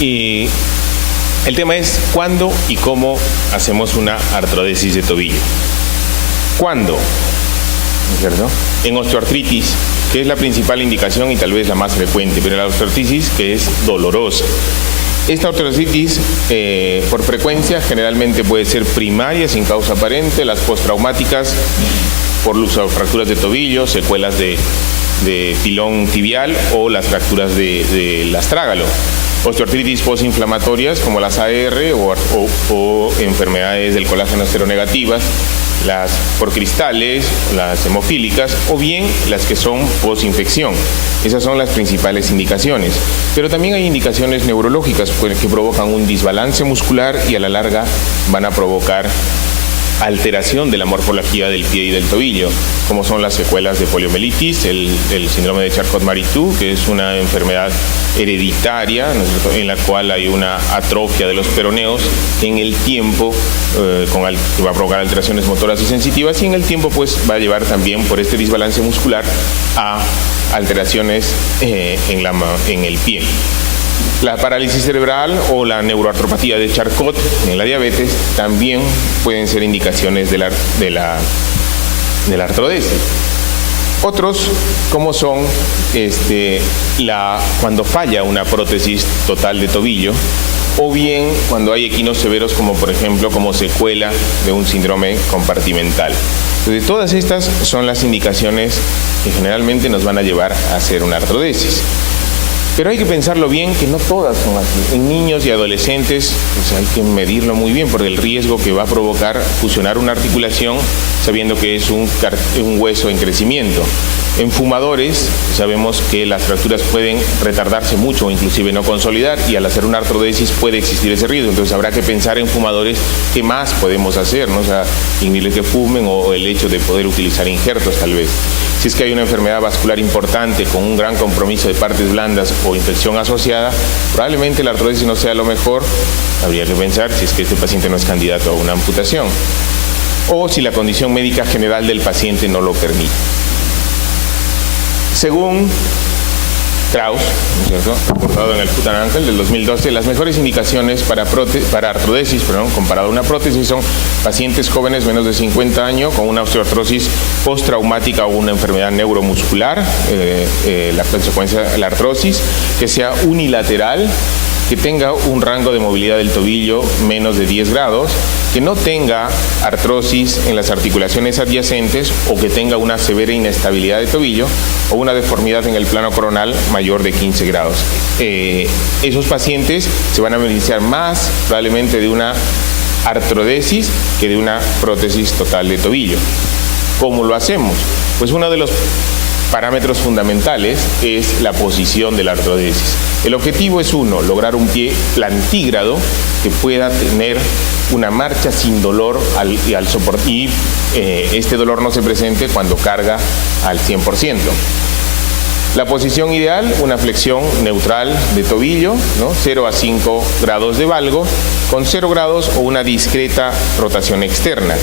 Y el tema es cuándo y cómo hacemos una artrodesis de tobillo. ¿Cuándo? ¿No es cierto? En osteoartritis, que es la principal indicación y tal vez la más frecuente, pero la osteoartritis que es dolorosa. Esta osteoartritis, por frecuencia, generalmente puede ser primaria, sin causa aparente, las postraumáticas por fracturas de tobillo, secuelas de pilón tibial o las fracturas del astrágalo. Osteoartritis postinflamatorias como las AR o enfermedades del colágeno seronegativas, las por cristales, las hemofílicas o bien las que son posinfección. Esas son las principales indicaciones. Pero también hay indicaciones neurológicas que provocan un desbalance muscular y a la larga van a provocar alteración de la morfología del pie y del tobillo, como son las secuelas de poliomielitis, el síndrome de Charcot-Marie-Tooth, que es una enfermedad hereditaria, ¿no es cierto?, en la cual hay una atrofia de los peroneos en el tiempo, que va a provocar alteraciones motoras y sensitivas, y en el tiempo pues va a llevar también por este desbalance muscular a alteraciones en el pie. La parálisis cerebral o la neuroartropatía de Charcot en la diabetes también pueden ser indicaciones de la artrodesis. Otros, como son cuando falla una prótesis total de tobillo, o bien cuando hay equinos severos, como por ejemplo como secuela de un síndrome compartimental. Entonces, todas estas son las indicaciones que generalmente nos van a llevar a hacer una artrodesis. Pero hay que pensarlo bien, que no todas son así. En niños y adolescentes pues hay que medirlo muy bien por el riesgo que va a provocar fusionar una articulación sabiendo que es un hueso en crecimiento. En fumadores sabemos que las fracturas pueden retardarse mucho o inclusive no consolidar, y al hacer una artrodesis puede existir ese riesgo. Entonces habrá que pensar en fumadores qué más podemos hacer, ¿no? O sea, inhibirles que fumen o el hecho de poder utilizar injertos tal vez. Si es que hay una enfermedad vascular importante con un gran compromiso de partes blandas o infección asociada, probablemente la artrodesis no sea lo mejor. Habría que pensar si es que este paciente no es candidato a una amputación o si la condición médica general del paciente no lo permite. Según Krauss, ¿no es cierto?, aportado en el Foot and Ankle del 2012, las mejores indicaciones para artrodesis, comparado a una prótesis, son pacientes jóvenes menos de 50 años con una osteoartrosis postraumática o una enfermedad neuromuscular, la consecuencia de la artrosis, que sea unilateral, que tenga un rango de movilidad del tobillo menos de 10 grados, que no tenga artrosis en las articulaciones adyacentes o que tenga una severa inestabilidad de tobillo o una deformidad en el plano coronal mayor de 15 grados. Esos pacientes se van a beneficiar más probablemente de una artrodesis que de una prótesis total de tobillo. ¿Cómo lo hacemos? Pues uno de los parámetros fundamentales es la posición de la artrodesis. El objetivo es lograr un pie plantígrado que pueda tener una marcha sin dolor al soporte y este dolor no se presente cuando carga al 100%. La posición ideal, una flexión neutral de tobillo, ¿no? 0 a 5 grados de valgo, con 0 grados o una discreta rotación externa.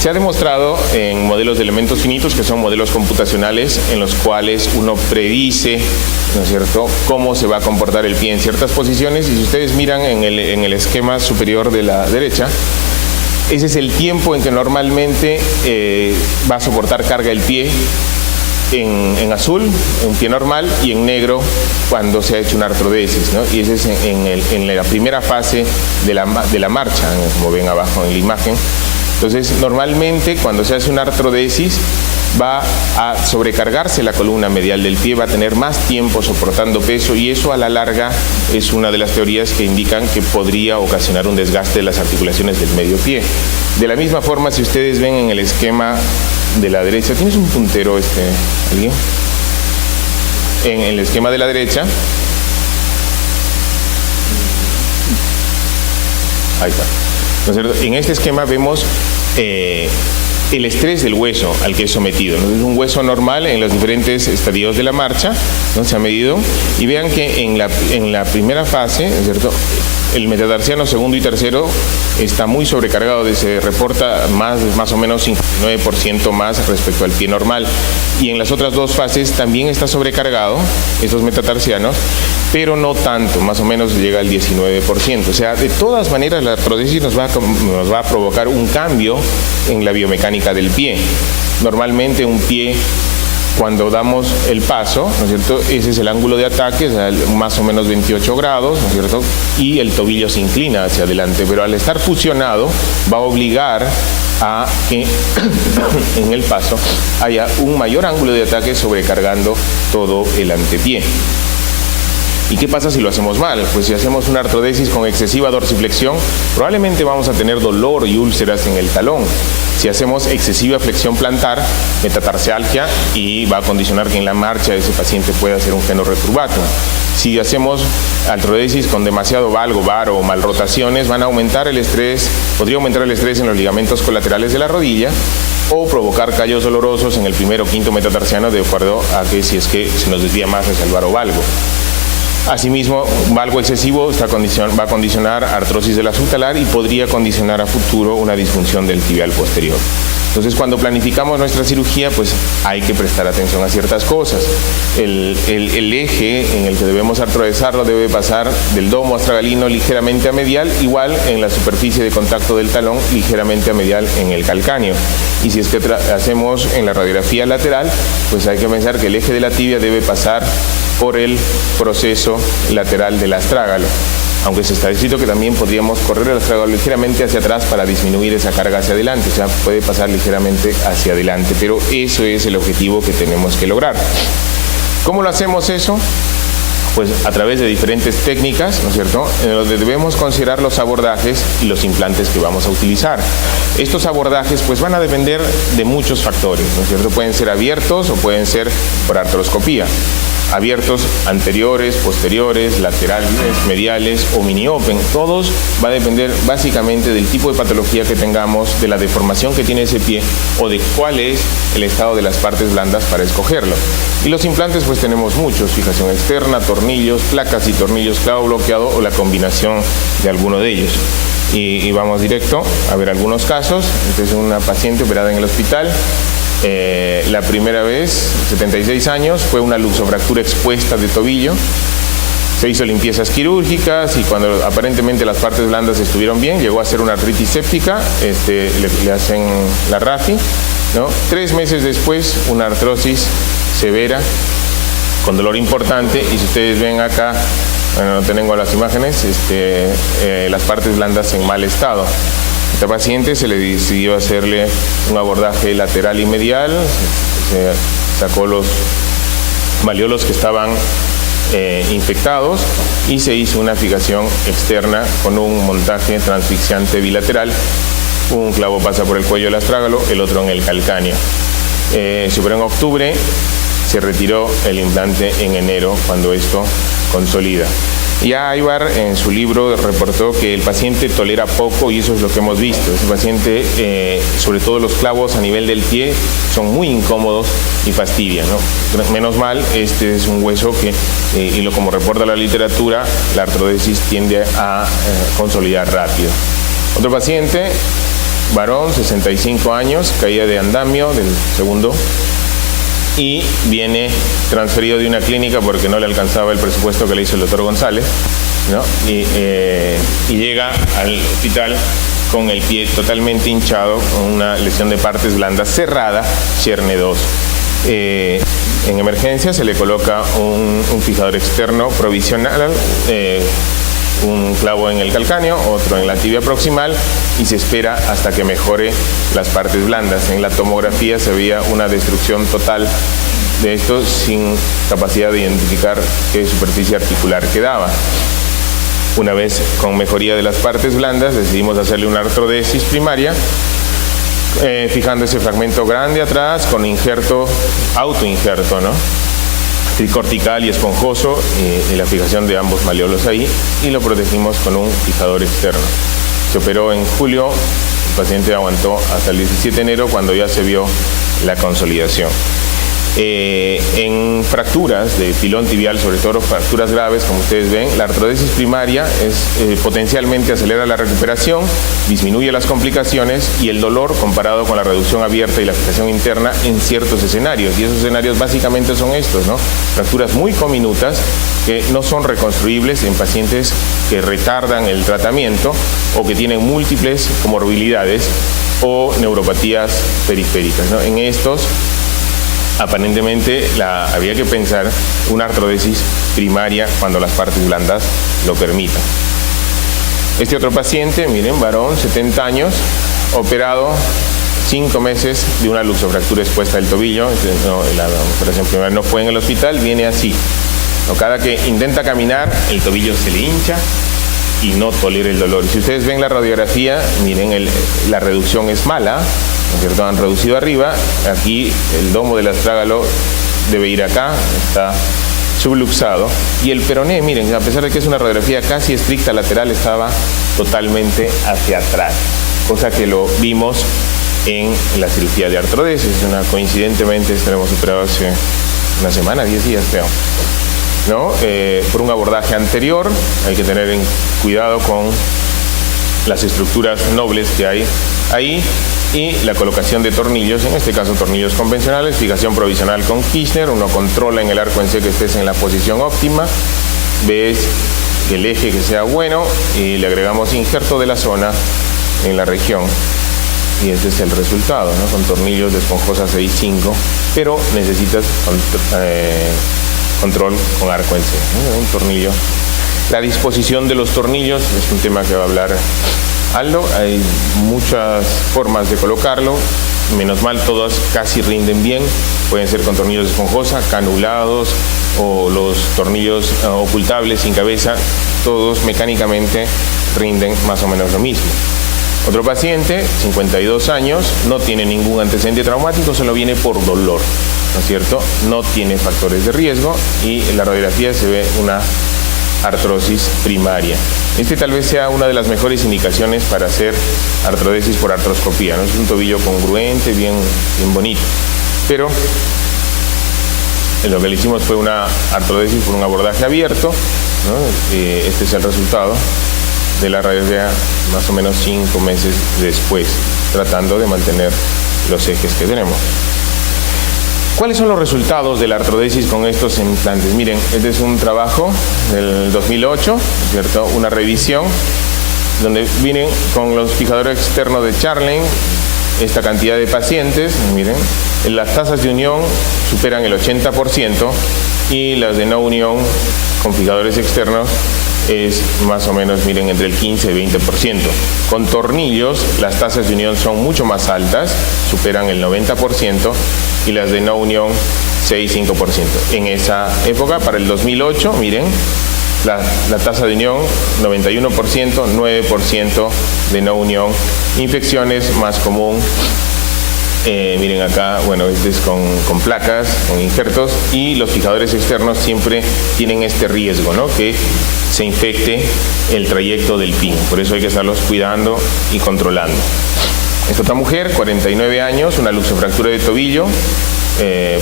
Se ha demostrado en modelos de elementos finitos, que son modelos computacionales en los cuales uno predice, ¿no es cierto?, cómo se va a comportar el pie en ciertas posiciones, y si ustedes miran en el esquema superior de la derecha, ese es el tiempo en que normalmente va a soportar carga el pie en azul, un pie normal, y en negro cuando se ha hecho una artrodesis, ¿no? Y ese es en la primera fase de la marcha, como ven abajo en la imagen. Entonces, normalmente cuando se hace una artrodesis va a sobrecargarse la columna medial del pie, va a tener más tiempo soportando peso, y eso a la larga es una de las teorías que indican que podría ocasionar un desgaste de las articulaciones del medio pie. De la misma forma, si ustedes ven en el esquema de la derecha, ¿tienes un puntero alguien? En el esquema de la derecha, ahí está. ¿No es cierto? En este esquema vemos el estrés del hueso al que es sometido, ¿no? Es un hueso normal en los diferentes estadios de la marcha, ¿no? Se ha medido, y vean que en la primera fase, ¿no es cierto?, el metatarsiano segundo y tercero está muy sobrecargado, se reporta más o menos 59% más respecto al pie normal, y en las otras dos fases también está sobrecargado, esos metatarsianos, pero no tanto, más o menos llega al 19%. O sea, de todas maneras la artrodesis nos va a provocar un cambio en la biomecánica del pie. Normalmente un pie, cuando damos el paso, ¿no es cierto?, ese es el ángulo de ataque, es más o menos 28 grados, ¿no es cierto?, y el tobillo se inclina hacia adelante, pero al estar fusionado va a obligar a que en el paso haya un mayor ángulo de ataque sobrecargando todo el antepié. ¿Y qué pasa si lo hacemos mal? Pues si hacemos una artrodesis con excesiva dorsiflexión, probablemente vamos a tener dolor y úlceras en el talón. Si hacemos excesiva flexión plantar, metatarsialgia, y va a condicionar que en la marcha ese paciente pueda hacer un geno returbatum. Si hacemos artrodesis con demasiado valgo, varo o malrotaciones, van a aumentar el estrés, podría aumentar el estrés en los ligamentos colaterales de la rodilla o provocar callos dolorosos en el primero o quinto metatarsiano, de acuerdo a que si es que se nos desvía más hacia el varo valgo. Asimismo, valgo excesivo va a condicionar artrosis de la subtalar y podría condicionar a futuro una disfunción del tibial posterior. Entonces, cuando planificamos nuestra cirugía, pues hay que prestar atención a ciertas cosas. El eje en el que debemos artrodesarlo debe pasar del domo astragalino ligeramente a medial, igual en la superficie de contacto del talón, ligeramente a medial en el calcáneo. Y si es que hacemos en la radiografía lateral, pues hay que pensar que el eje de la tibia debe pasar por el proceso lateral del astrágalo, aunque se está escrito que también podríamos correr el astrágalo ligeramente hacia atrás para disminuir esa carga hacia adelante, o sea, puede pasar ligeramente hacia adelante, pero eso es el objetivo que tenemos que lograr. ¿Cómo lo hacemos eso? Pues a través de diferentes técnicas, ¿no es cierto?, en donde debemos considerar los abordajes y los implantes que vamos a utilizar. Estos abordajes pues van a depender de muchos factores, ¿no es cierto? Pueden ser abiertos o pueden ser por artroscopía. Abiertos anteriores, posteriores, laterales, mediales o mini open, todos va a depender básicamente del tipo de patología que tengamos, de la deformación que tiene ese pie o de cuál es el estado de las partes blandas para escogerlo. Y los implantes pues tenemos muchos: fijación externa, tornillos, placas y tornillos, clavo bloqueado o la combinación de alguno de ellos. Y vamos directo a ver algunos casos. Esta es una paciente operada en el hospital. La primera vez, 76 años, fue una luxofractura expuesta de tobillo. Se hizo limpiezas quirúrgicas y cuando aparentemente las partes blandas estuvieron bien, llegó a ser una artritis séptica, le hacen la RAFI, ¿no? 3 meses después, una artrosis severa, con dolor importante, y si ustedes ven acá, bueno, no tengo las imágenes, las partes blandas en mal estado. A esta paciente se le decidió hacerle un abordaje lateral y medial, se sacó los malleolos que estaban infectados y se hizo una fijación externa con un montaje transfixiante bilateral. Un clavo pasa por el cuello del astrágalo, el otro en el calcáneo. Se operó en octubre, se retiró el implante en enero cuando esto consolida. Ya Aybar en su libro reportó que el paciente tolera poco y eso es lo que hemos visto. Ese paciente, sobre todo los clavos a nivel del pie, son muy incómodos y fastidian, ¿no? Menos mal, este es un hueso que, como reporta la literatura, la artrodesis tiende a consolidar rápido. Otro paciente, varón, 65 años, caída de andamio del segundo, y viene transferido de una clínica porque no le alcanzaba el presupuesto que le hizo el doctor González, ¿no? Y llega al hospital con el pie totalmente hinchado, con una lesión de partes blandas cerrada, Scherne 2. En emergencia se le coloca un fijador externo provisional, un clavo en el calcáneo, otro en la tibia proximal, y se espera hasta que mejore las partes blandas. En la tomografía se veía una destrucción total de esto sin capacidad de identificar qué superficie articular quedaba. Una vez con mejoría de las partes blandas, decidimos hacerle una artrodesis primaria, fijando ese fragmento grande atrás con injerto, autoinjerto, ¿no?, tricortical y esponjoso, y la fijación de ambos malleolos ahí, y lo protegimos con un fijador externo. Se operó en julio, el paciente aguantó hasta el 17 de enero cuando ya se vio la consolidación. En fracturas de pilón tibial, sobre todo fracturas graves, como ustedes ven, la artrodesis primaria potencialmente acelera la recuperación, disminuye las complicaciones y el dolor comparado con la reducción abierta y la fijación interna en ciertos escenarios. Y esos escenarios básicamente son estos, ¿no? Fracturas muy cominutas, que no son reconstruibles en pacientes que retardan el tratamiento o que tienen múltiples comorbilidades o neuropatías periféricas, ¿no? En estos, aparentemente, habría que pensar una artrodesis primaria cuando las partes blandas lo permitan. Este otro paciente, miren, varón, 70 años, operado 5 meses de una luxofractura expuesta del tobillo. La operación primaria no fue en el hospital, viene así. Cada que intenta caminar, el tobillo se le hincha y no tolera el dolor. Si ustedes ven la radiografía, miren, la reducción es mala, ¿no es cierto? Han reducido arriba, aquí el domo del astrágalo debe ir acá, está subluxado, y el peroné, miren, a pesar de que es una radiografía casi estricta lateral, estaba totalmente hacia atrás, cosa que lo vimos en la cirugía de artrodesis. Coincidentemente estaremos operados hace una semana, 10 días creo, ¿no? Por un abordaje anterior. Hay que tener cuidado con las estructuras nobles que hay ahí, y la colocación de tornillos, en este caso tornillos convencionales, fijación provisional con Kirchner. Uno controla en el arco en C que estés en la posición óptima, ves que el eje que sea bueno y le agregamos injerto de la zona en la región, y este es el resultado, ¿no? Con tornillos de esponjosa 6.5, pero necesitas control con arco en C, ¿no? Un tornillo. La disposición de los tornillos es un tema que va a hablar Aldo. Hay muchas formas de colocarlo, menos mal todas casi rinden bien. Pueden ser con tornillos de esponjosa, canulados, o los tornillos ocultables sin cabeza, todos mecánicamente rinden más o menos lo mismo. Otro paciente, 52 años, no tiene ningún antecedente traumático, solo viene por dolor, ¿no es cierto? No tiene factores de riesgo y en la radiografía se ve una artrosis primaria. Este tal vez sea una de las mejores indicaciones para hacer artrodesis por artroscopía, ¿no? Es un tobillo congruente, bien bonito, pero lo que le hicimos fue una artrodesis por un abordaje abierto, ¿no? Este es el resultado de la radiografía más o menos 5 meses después, tratando de mantener los ejes que tenemos. ¿Cuáles son los resultados de la artrodesis con estos implantes? Miren, este es un trabajo del 2008, ¿cierto? Una revisión donde vienen con los fijadores externos de Charley esta cantidad de pacientes. Miren, las tasas de unión superan el 80% y las de no unión con fijadores externos es más o menos, miren, entre el 15 y 20%. Con tornillos las tasas de unión son mucho más altas, superan el 90%, y las de no unión 6-5%. En esa época, para el 2008, miren, la tasa de unión 91%, 9% de no unión. Infecciones más común, miren acá, bueno, este es con placas, con injertos, y los fijadores externos siempre tienen este riesgo, ¿no? Que se infecte el trayecto del pin, por eso hay que estarlos cuidando y controlando. Esta otra mujer, 49 años, una luxofractura de tobillo,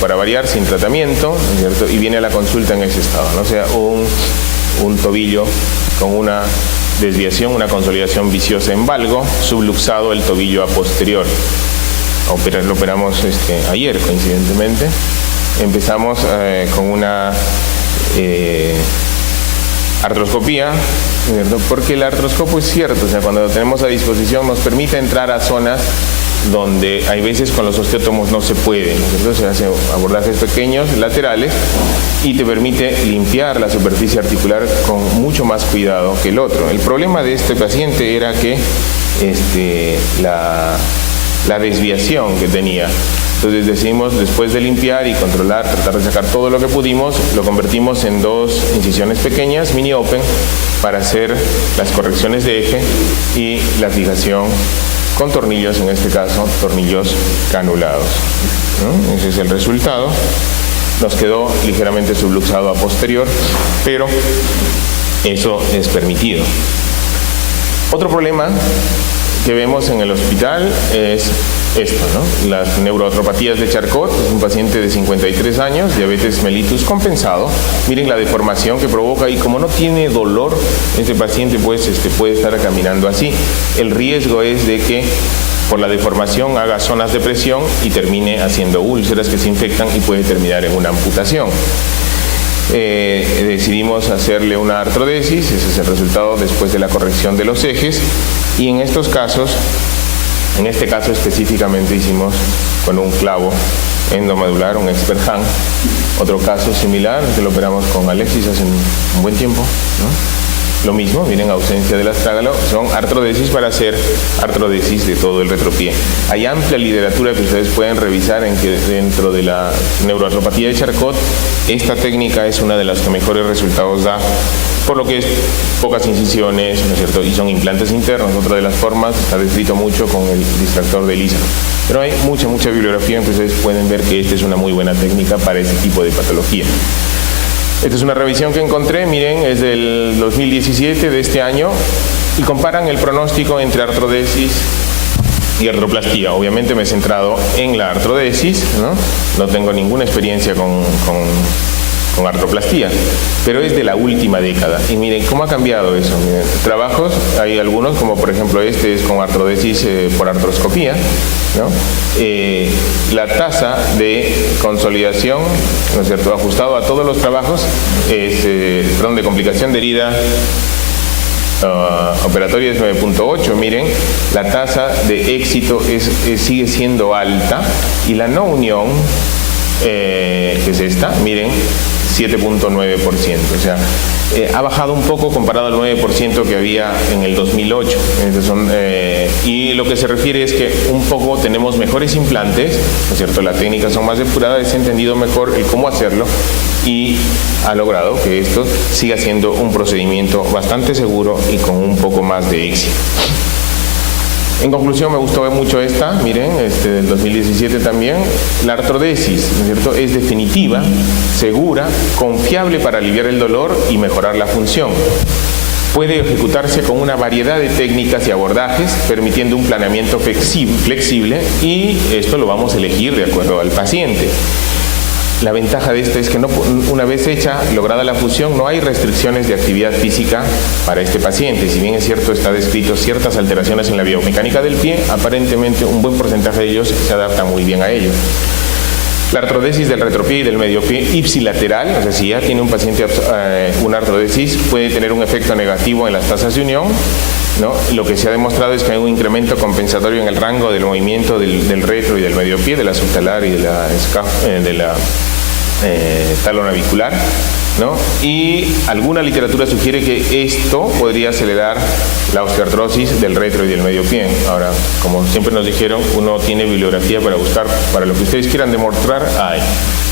para variar, sin tratamiento, ¿cierto? Y viene a la consulta en ese estado, ¿no? O sea, un tobillo con una desviación, una consolidación viciosa en valgo, subluxado el tobillo a posterior. Lo operamos ayer, coincidentemente. Empezamos con una artroscopía, ¿cierto? Porque el artroscopio es cierto, o sea, cuando lo tenemos a disposición nos permite entrar a zonas donde hay veces con los osteótomos no se puede, ¿no? Entonces se hacen abordajes pequeños, laterales, y te permite limpiar la superficie articular con mucho más cuidado que el otro. El problema de este paciente era que la desviación que tenía. Entonces decidimos, después de limpiar y controlar, tratar de sacar todo lo que pudimos, lo convertimos en 2 incisiones pequeñas, mini open, para hacer las correcciones de eje y la fijación con tornillos, en este caso tornillos canulados, ¿no? Ese es el resultado. Nos quedó ligeramente subluxado a posterior, pero eso es permitido. Otro problema que vemos en el hospital es esto, ¿no? Las neuroartropatías de Charcot. Es un paciente de 53 años, diabetes mellitus compensado. Miren la deformación que provoca, y como no tiene dolor, este paciente pues puede estar caminando así. El riesgo es de que por la deformación haga zonas de presión y termine haciendo úlceras que se infectan y puede terminar en una amputación. decidimos hacerle una artrodesis. Ese es el resultado después de la corrección de los ejes, y en estos casos, en este caso específicamente hicimos con un clavo endomedular, un expert hand. Otro caso similar que lo operamos con Alexis hace un buen tiempo, ¿no? Lo mismo, miren, ausencia del astrágalo, son artrodesis para hacer artrodesis de todo el retropié. Hay amplia literatura que ustedes pueden revisar en que dentro de la neuroartropatía de Charcot, esta técnica es una de las que mejores resultados da, por lo que es pocas incisiones, ¿no es cierto? Y son implantes internos. Otra de las formas está descrito mucho con el distractor de Lisa. Pero hay mucha bibliografía, entonces pueden ver que esta es una muy buena técnica para este tipo de patología. Esta es una revisión que encontré, miren, es del 2017, de este año, y comparan el pronóstico entre artrodesis y artroplastía. Obviamente me he centrado en la artrodesis, no tengo ninguna experiencia con artroplastía, pero es de la última década. Y miren cómo ha cambiado eso. Miren, trabajos, hay algunos, como por ejemplo este es con artrodesis por artroscopía, ¿no? La tasa de consolidación, ¿no es cierto?, ajustado a todos los trabajos, de complicación de herida operatoria es 9.8. Miren, la tasa de éxito sigue siendo alta, y la no unión, que es esta, miren, 7.9%, o sea, ha bajado un poco comparado al 9% que había en el 2008. Y lo que se refiere es que un poco tenemos mejores implantes, ¿no es cierto? Las técnicas son más depuradas, se ha entendido mejor el cómo hacerlo, y ha logrado que esto siga siendo un procedimiento bastante seguro y con un poco más de éxito. En conclusión, me gustó mucho esta, miren, del 2017 también. La artrodesis, ¿no es cierto?, es definitiva, segura, confiable para aliviar el dolor y mejorar la función. Puede ejecutarse con una variedad de técnicas y abordajes, permitiendo un planeamiento flexible, y esto lo vamos a elegir de acuerdo al paciente. La ventaja de esto es que una vez hecha, lograda la fusión, no hay restricciones de actividad física para este paciente. Si bien es cierto, está descrito ciertas alteraciones en la biomecánica del pie, aparentemente un buen porcentaje de ellos se adapta muy bien a ello. La artrodesis del retropié y del mediopié ipsilateral, o sea, si ya tiene un paciente una artrodesis, puede tener un efecto negativo en las tasas de unión, ¿no? Lo que se ha demostrado es que hay un incremento compensatorio en el rango del movimiento del retro y del mediopié, de la subtalar y de la talonavicular, ¿no? Y alguna literatura sugiere que esto podría acelerar la osteoartrosis del retro y del mediopié. Ahora, como siempre nos dijeron, uno tiene bibliografía para buscar, para lo que ustedes quieran demostrar, hay,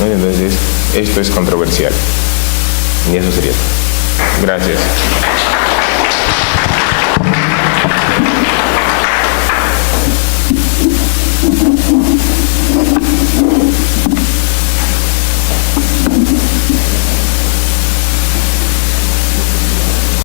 ¿no? Entonces, esto es controversial. Y eso sería todo. Gracias.